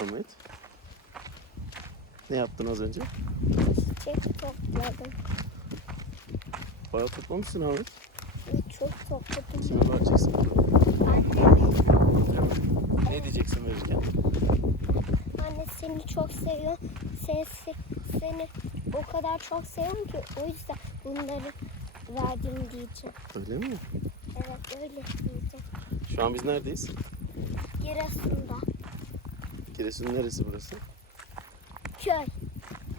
Ahmet? Ne yaptın az önce? Çiçek topladım. Bayağı toplamışsın Ahmet. Çok topladım. Kime vereceksin? Anneme. Ne diyeceksin verirken? Anne seni çok seviyorum. Seni, se- seni o kadar çok seviyorum ki o yüzden bunları verdim diyeceğim. Öyle mi? Evet öyle diyeceğim. Şu an biz neredeyiz? Giresun'da. Giresun'un neresi burası? Köy.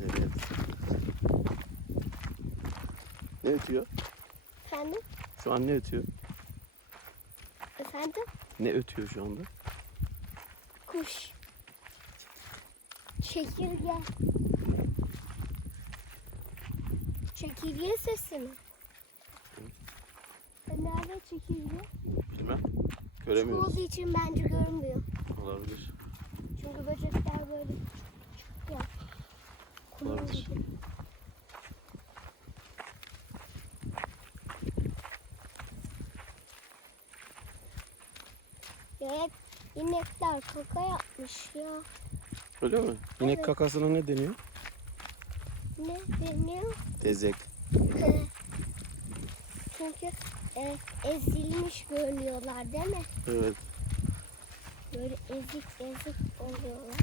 Evet. Ne ötüyor? Efendim? Şu an ne ötüyor? Efendim? Ne ötüyor şu anda? Kuş. Çekirge. Çekirge sesi mi? E, Nerede çekirge? Bilmem. Göremiyoruz. olduğu için bence görünmüyor. Olabilir. Çünkü böcekler böyle ya. Kumru Olabilir. gibi. Ya hep inekler kaka yapmış ya. Öyle mi? İnek Evet. kakasına ne deniyor? Ne deniyor? Tezek. Çünkü e, ezilmiş görünüyorlar değil mi? Evet. Böyle ezik ezik oluyorlar.